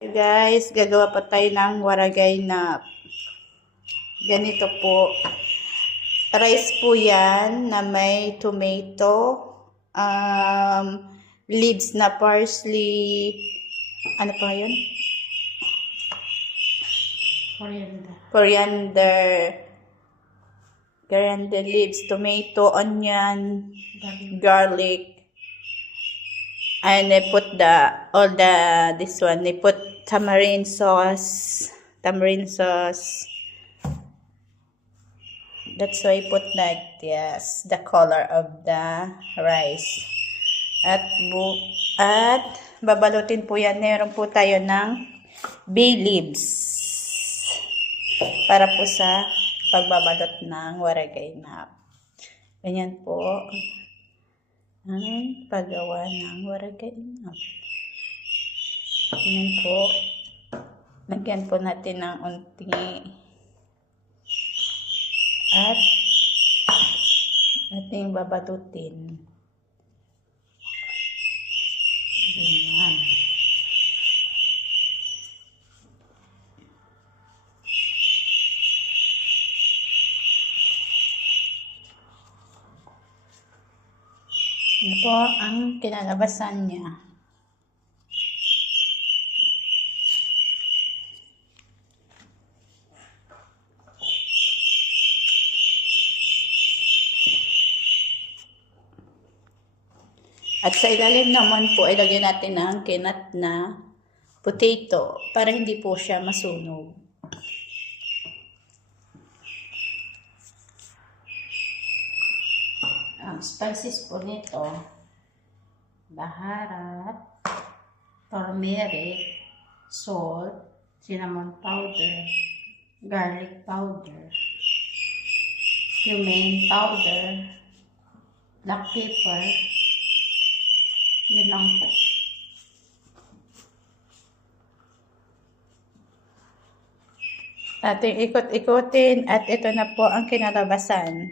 Guys, gagawa pa tayo ng waragay na ganito po. Rice po yan na may tomato, leaves na parsley, ano pa yun? Coriander leaves, tomato, onion, garlic. And I put I put tamarind sauce. That's why I put that, yes, the color of the rice. At babalutin po yan. Meron po tayo ng bay leaves. Para po sa pagbabalot ng waragay na. Ganyan po ang paggawa ng waragay na. Ganyan po. Lagyan po natin ng unti. At ating babalutin. Ganyan. Ito po ang kinalabasan niya. At sa ilalim naman po, ilagay natin ang kinat na potato para hindi po siya masunog. Ang spices po nito, baharat, turmeric, salt, cinnamon powder, garlic powder, cumin powder, black pepper. Yun lang po. Ating ikot-ikotin at ito na po ang kinalabasan.